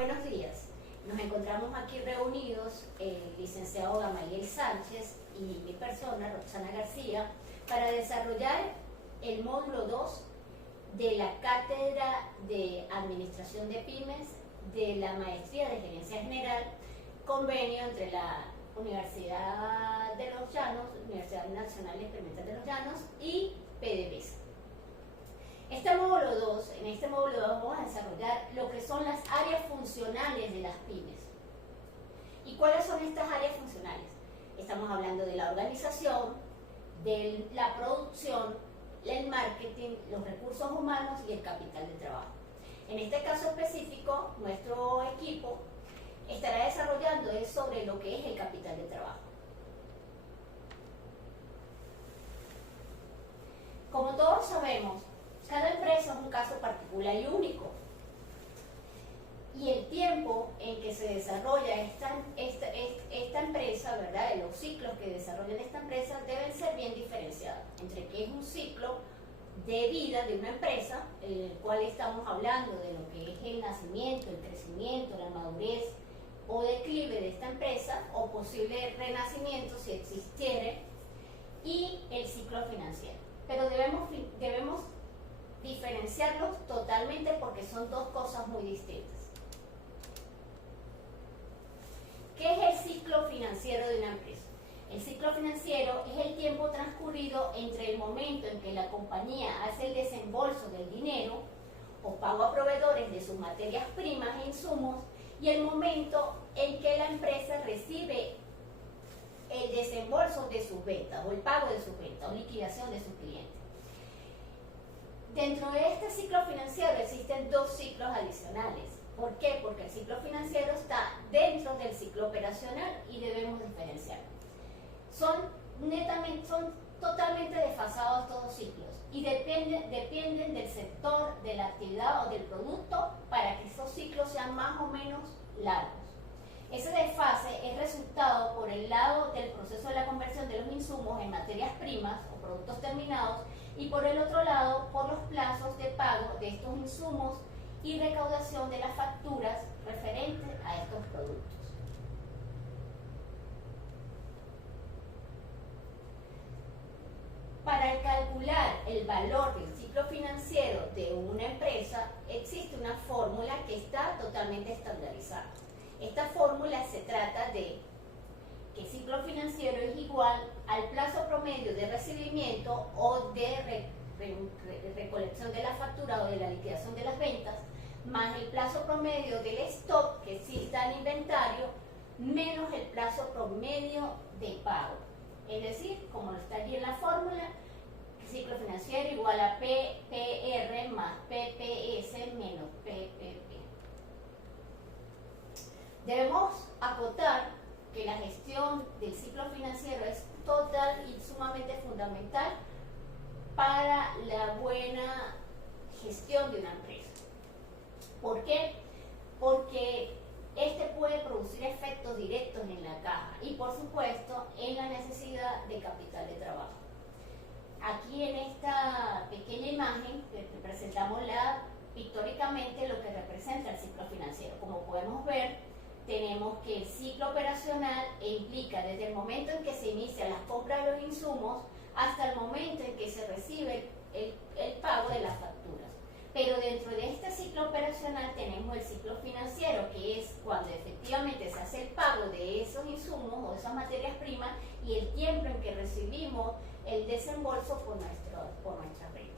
Buenos días. Nos encontramos aquí reunidos el licenciado Gamaliel Sánchez y mi persona, Roxana García, para desarrollar el módulo 2 de la Cátedra de Administración de Pymes de la Maestría de Gerencia General, convenio entre la Universidad de los Llanos, Universidad Nacional Experimental de los Llanos y PDVSA. En este módulo 2 vamos a desarrollar lo que son las áreas funcionales de las pymes. ¿Y cuáles son estas áreas funcionales? Estamos hablando de la organización, de la producción, el marketing, los recursos humanos y el capital de trabajo. En este caso específico, nuestro equipo estará desarrollando sobre lo que es el capital de trabajo. Como todos sabemos, cada empresa es un caso particular y único. Y el tiempo en que se desarrolla esta empresa, ¿verdad? Los ciclos que desarrollan esta empresa deben ser bien diferenciados entre qué es un ciclo de vida de una empresa, en el cual estamos hablando de lo que es el nacimiento, el crecimiento, la madurez o declive de esta empresa, o posible renacimiento si existiere, y el ciclo financiero. Pero debemos diferenciarlos totalmente porque son dos cosas muy distintas. ¿Qué es el ciclo financiero de una empresa? El ciclo financiero es el tiempo transcurrido entre el momento en que la compañía hace el desembolso del dinero o pago a proveedores de sus materias primas e insumos y el momento en que la empresa recibe el desembolso de sus ventas o el pago de sus ventas o liquidación de sus clientes. Dentro de este ciclo financiero existen dos ciclos adicionales. ¿Por qué? Porque el ciclo financiero está dentro del ciclo operacional y debemos diferenciarlo. Son totalmente desfasados todos los ciclos y dependen del sector, de la actividad o del producto para que esos ciclos sean más o menos largos. Ese desfase es resultado por el lado del proceso de la conversión de los insumos en materias primas o productos terminados y por el otro lado por los plazos de pago de estos insumos y recaudación de las facturas referentes a estos productos. Para calcular el valor del ciclo financiero de una empresa existe una fórmula que está totalmente estandarizada. Esta fórmula se trata de que el ciclo financiero es igual al plazo promedio de recibimiento o de recolección de la factura o de la liquidación de las ventas, más el plazo promedio del stock que exista en inventario, menos el plazo promedio de pago. Es decir, como está allí en la fórmula, el ciclo financiero igual a PPR más PPS menos PPP. Debemos acotar que la gestión del ciclo financiero es total y sumamente fundamental para la buena gestión de una empresa. ¿Por qué? Porque este puede producir efectos directos en la caja y, por supuesto, en la necesidad de capital de trabajo. Aquí en esta pequeña imagen presentamos pictóricamente lo que representa el ciclo financiero. Como podemos ver, tenemos que el ciclo operacional implica desde el momento en que se inicia la compra de los insumos hasta el momento en que se recibe el pago de las facturas. Pero dentro de este ciclo operacional tenemos el ciclo financiero, que es cuando efectivamente se hace el pago de esos insumos o esas materias primas y el tiempo en que recibimos el desembolso por nuestras ventas.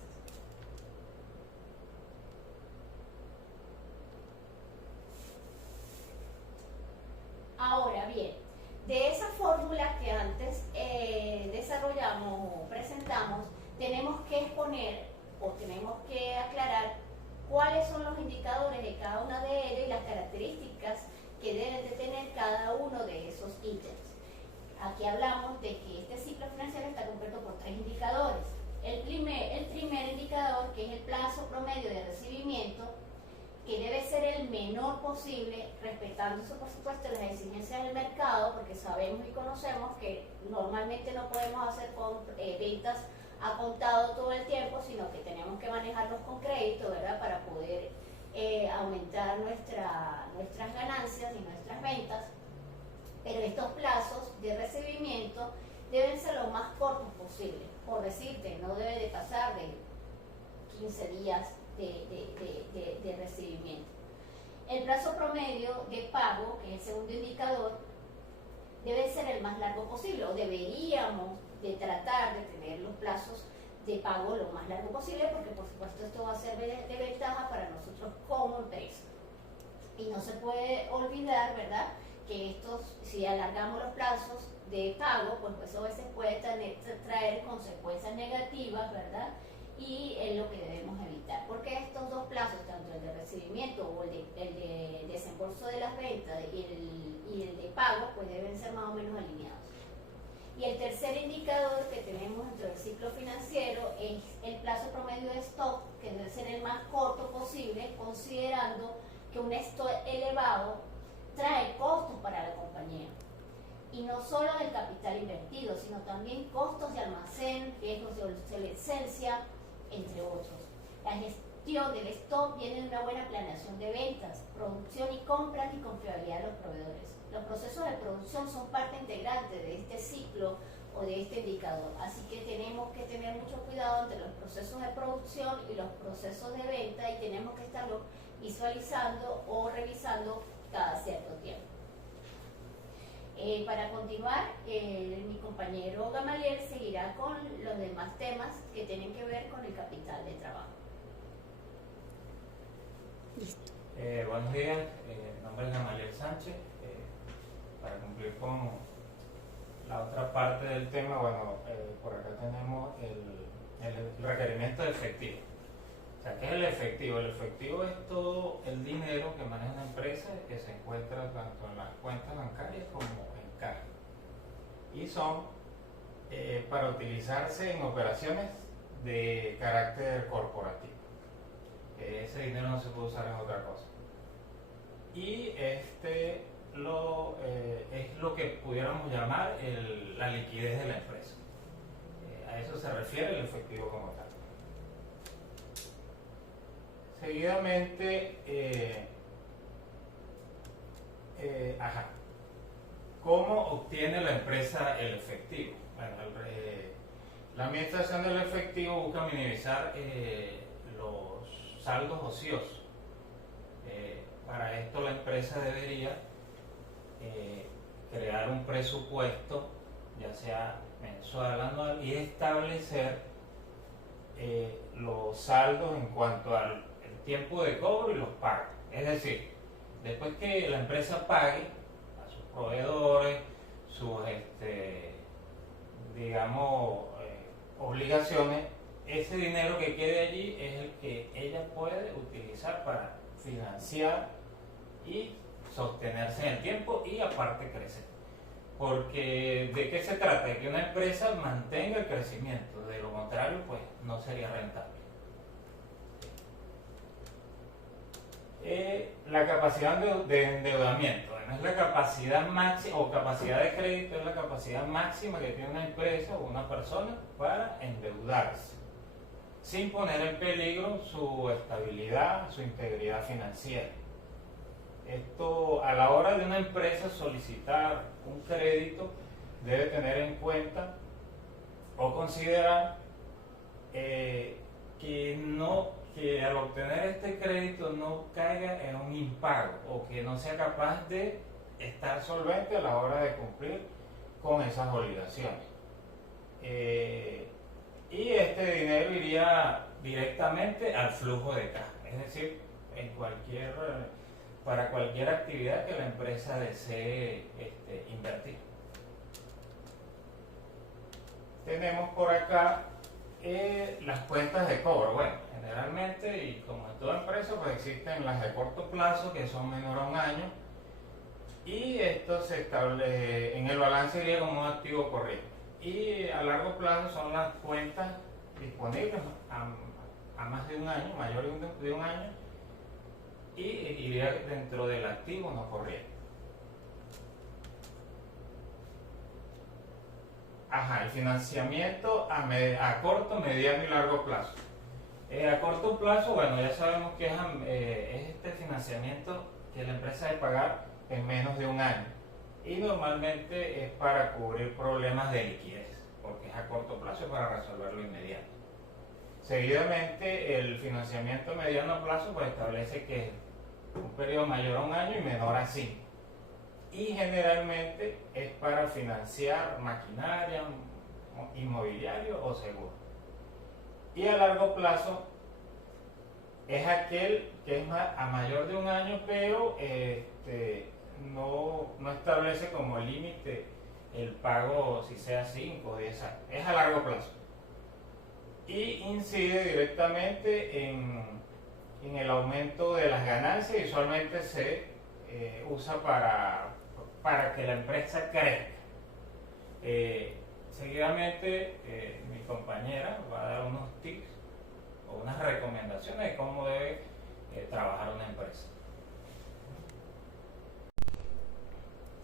Ahora bien, de esa fórmula que antes desarrollamos o presentamos, tenemos que exponer o tenemos que aclarar cuáles son los indicadores de cada una de ellas y las características que deben de tener cada uno de esos ítems. Aquí hablamos de que este ciclo financiero está compuesto por tres indicadores. El primer indicador, que es el plazo promedio de recibimiento, que debe ser el menor posible, respetándose por supuesto las exigencias del mercado, porque sabemos y conocemos que normalmente no podemos hacer ventas a contado todo el tiempo, sino que tenemos que manejarlos con crédito, ¿verdad? Para poder aumentar nuestras ganancias y nuestras ventas, pero estos plazos de recibimiento deben ser lo más cortos posible. Por decirte, no debe de pasar de 15 días de recibimiento. El plazo promedio de pago, que es el segundo indicador, debe ser el más largo posible, o deberíamos de tratar de tener los plazos de pago lo más largo posible, porque por supuesto esto va a ser de ventaja para nosotros como empresa. Y no se puede olvidar, ¿verdad?, que si alargamos los plazos de pago, pues eso a veces puede traer consecuencias negativas, ¿verdad? Y es lo que debemos evitar, porque estos dos plazos, tanto el de recibimiento o el de desembolso de las ventas y el de pago, pues deben ser más o menos alineados. Y el tercer indicador que tenemos dentro del ciclo financiero es el plazo promedio de stock, que debe ser el más corto posible, considerando que un stock elevado trae costos para la compañía. Y no solo del capital invertido, sino también costos de almacén, riesgos de obsolescencia, entre otros. La gestión del stock viene de una buena planeación de ventas, producción y compras y confiabilidad de los proveedores. Los procesos de producción son parte integrante de este ciclo o de este indicador, así que tenemos que tener mucho cuidado entre los procesos de producción y los procesos de venta, y tenemos que estarlo visualizando o revisando cada cierto tiempo. Para continuar, mi compañero Gamaliel seguirá con los demás temas que tienen que ver con el capital de trabajo. Listo. Buenos días, mi nombre es Gamaliel Sánchez. Para cumplir con la otra parte del tema, bueno, por acá tenemos el requerimiento de efectivo. O sea, ¿qué es el efectivo? El efectivo es todo el dinero que maneja una empresa, que se encuentra tanto en las cuentas bancarias como en caja. Y son para utilizarse en operaciones de carácter corporativo. Ese dinero no se puede usar en otra cosa. Y es lo que pudiéramos llamar la liquidez de la empresa. A eso se refiere el efectivo como tal. Seguidamente, ¿cómo obtiene la empresa el efectivo? Bueno, la administración del efectivo busca minimizar los saldos ociosos. Para esto la empresa debería crear un presupuesto, ya sea mensual, anual, y establecer los saldos en cuanto al tiempo de cobro y los pagos. Es decir, después que la empresa pague a sus proveedores, sus obligaciones, ese dinero que quede allí es el que ella puede utilizar para financiar y sostenerse en el tiempo y aparte crecer. Porque ¿de qué se trata? De que una empresa mantenga el crecimiento, de lo contrario pues no sería rentable. La capacidad de endeudamiento, no es la capacidad máxima o capacidad de crédito, es la capacidad máxima que tiene una empresa o una persona para endeudarse, sin poner en peligro su estabilidad, su integridad financiera. Esto, a la hora de una empresa solicitar un crédito, debe tener en cuenta o considerar que al obtener este crédito no caiga en un impago o que no sea capaz de estar solvente a la hora de cumplir con esas obligaciones. Y este dinero iría directamente al flujo de caja, es decir, para cualquier actividad que la empresa desee invertir. Tenemos por acá las cuentas de cobro. Bueno, generalmente, y como en toda empresa, pues existen las de corto plazo, que son menor a un año, y esto se establece en el balance iría como un activo corriente. Y a largo plazo son las cuentas disponibles a más de un año, mayor de un año, y iría dentro del activo no corriente. El financiamiento a corto, mediano y largo plazo. A corto plazo, bueno, ya sabemos que es este financiamiento que la empresa debe pagar en menos de un año y normalmente es para cubrir problemas de liquidez, porque es a corto plazo para resolverlo inmediato. Seguidamente, el financiamiento a mediano plazo pues establece que es un periodo mayor a un año y menor a 5. Y generalmente es para financiar maquinaria, inmobiliario o seguro. Y a largo plazo es aquel que es a mayor de un año, pero no establece como límite el pago si sea 5 o 10 años. Es a largo plazo. Y incide directamente en el aumento de las ganancias y usualmente se usa para que la empresa crezca. Seguidamente, mi compañera va a dar unos tips o unas recomendaciones de cómo debe trabajar una empresa.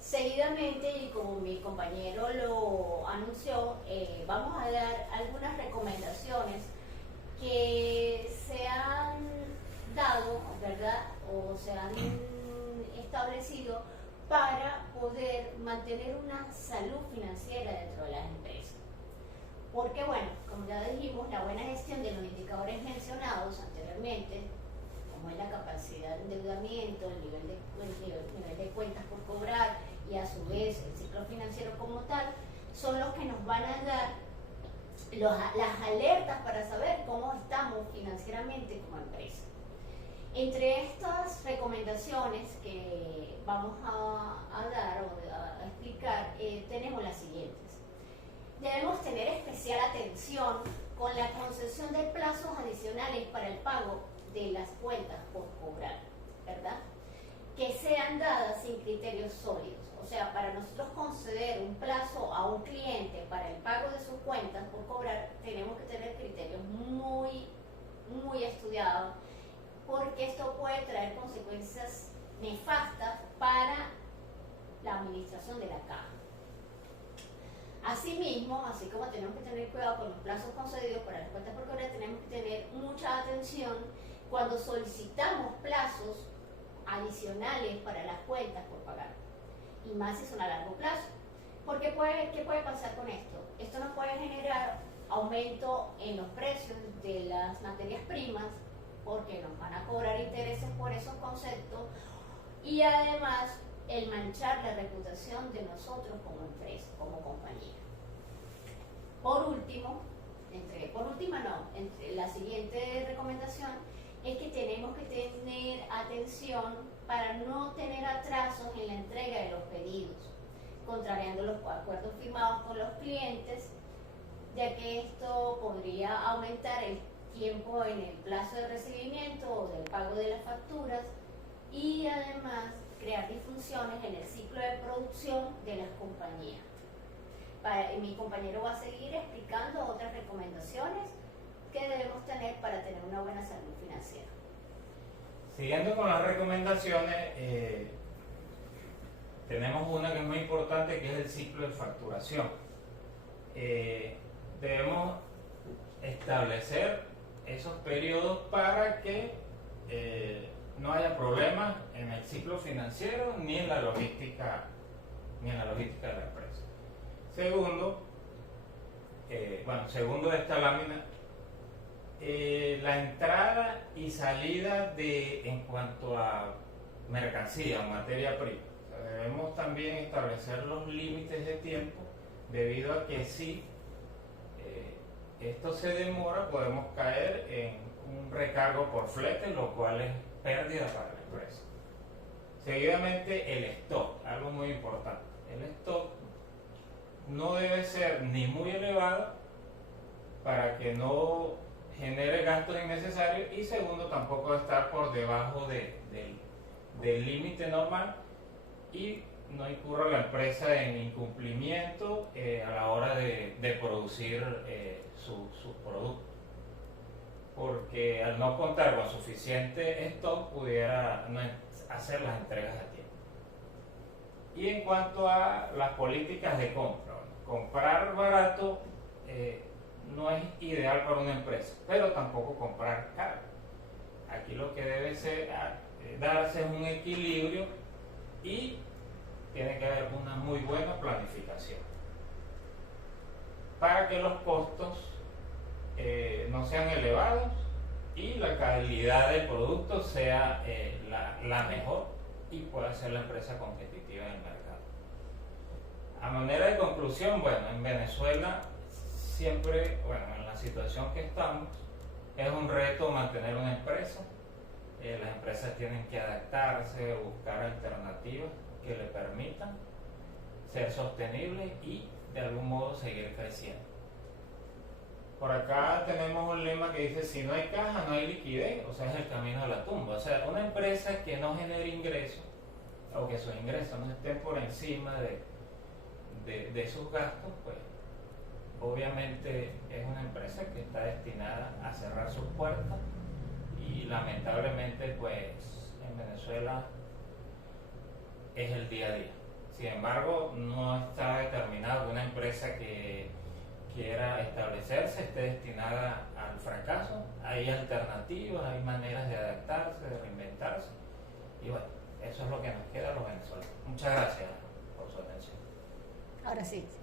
Seguidamente, y como mi compañero lo anunció, vamos a dar algunas recomendaciones que se han dado, ¿verdad? O se han establecido para poder mantener una salud financiera dentro de las empresas. Porque bueno, como ya dijimos, la buena gestión de los indicadores mencionados anteriormente, como es la capacidad de endeudamiento, el nivel de cuentas por cobrar y a su vez el ciclo financiero como tal, son los que nos van a dar las alertas para saber cómo estamos financieramente como empresa. Entre estas recomendaciones que vamos a dar o a explicar, tenemos las siguientes. Debemos tener especial atención con la concesión de plazos adicionales para el pago de las cuentas por cobrar, ¿verdad? Que sean dadas sin criterios sólidos. O sea, para nosotros conceder un plazo a un cliente para el pago de sus cuentas por cobrar, tenemos que tener criterios muy estudiados, porque esto puede traer consecuencias nefastas para la administración de la caja. Asimismo, así como tenemos que tener cuidado con los plazos concedidos para las cuentas por cobrar, tenemos que tener mucha atención cuando solicitamos plazos adicionales para las cuentas por pagar, y más si son a largo plazo. Porque ¿qué puede pasar con esto? Esto nos puede generar aumento en los precios de las materias primas, porque nos van a cobrar intereses por esos conceptos, y además el manchar la reputación de nosotros como empresa, como compañía. La siguiente recomendación es que tenemos que tener atención para no tener atrasos en la entrega de los pedidos, contrariando los acuerdos firmados con los clientes, ya que esto podría aumentar el tiempo en el plazo de recibimiento o del pago de las facturas y además crear disfunciones en el ciclo de producción de las compañías. Mi compañero va a seguir explicando otras recomendaciones que debemos tener para tener una buena salud financiera. Siguiendo con las recomendaciones, tenemos una que es muy importante, que es el ciclo de facturación. Debemos establecer esos periodos para que no haya problemas en el ciclo financiero ni en la logística de la empresa. Segundo de esta lámina, la entrada y salida en cuanto a mercancía o materia prima. Debemos también establecer los límites de tiempo, debido a que si esto se demora, podemos caer en un recargo por flete, lo cual es pérdida para la empresa. Seguidamente, el stock, algo muy importante. El stock no debe ser ni muy elevado para que no genere gastos innecesarios, y segundo, tampoco estar por debajo del límite normal y no incurra la empresa en incumplimiento a la hora de producir sus productos, porque al no contar con suficiente stock pudiera no hacer las entregas a tiempo. Y en cuanto a las políticas de compra, comprar barato no es ideal para una empresa, pero tampoco comprar caro. Aquí lo que debe ser, darse es un equilibrio y tiene que haber una muy buena planificación para que los costos no sean elevados y la calidad del producto sea la mejor y pueda ser la empresa competitiva en el mercado. A manera de conclusión, bueno, en Venezuela siempre, bueno, en la situación que estamos, es un reto mantener una empresa. Las empresas tienen que adaptarse, buscar alternativas que le permitan ser sostenibles y de algún modo seguir creciendo. Por acá tenemos un lema que dice: si no hay caja, no hay liquidez, o sea, es el camino a la tumba. O sea, una empresa que no genere ingresos, o que sus ingresos no estén por encima de sus gastos, pues obviamente es una empresa que está destinada a cerrar sus puertas y lamentablemente pues en Venezuela es el día a día. Sin embargo, no está determinado que una empresa que quiera establecerse esté destinada al fracaso. Hay alternativas, hay maneras de adaptarse, de reinventarse y bueno, eso es lo que nos queda a los venezolanos. Muchas gracias por su atención. Ahora sí.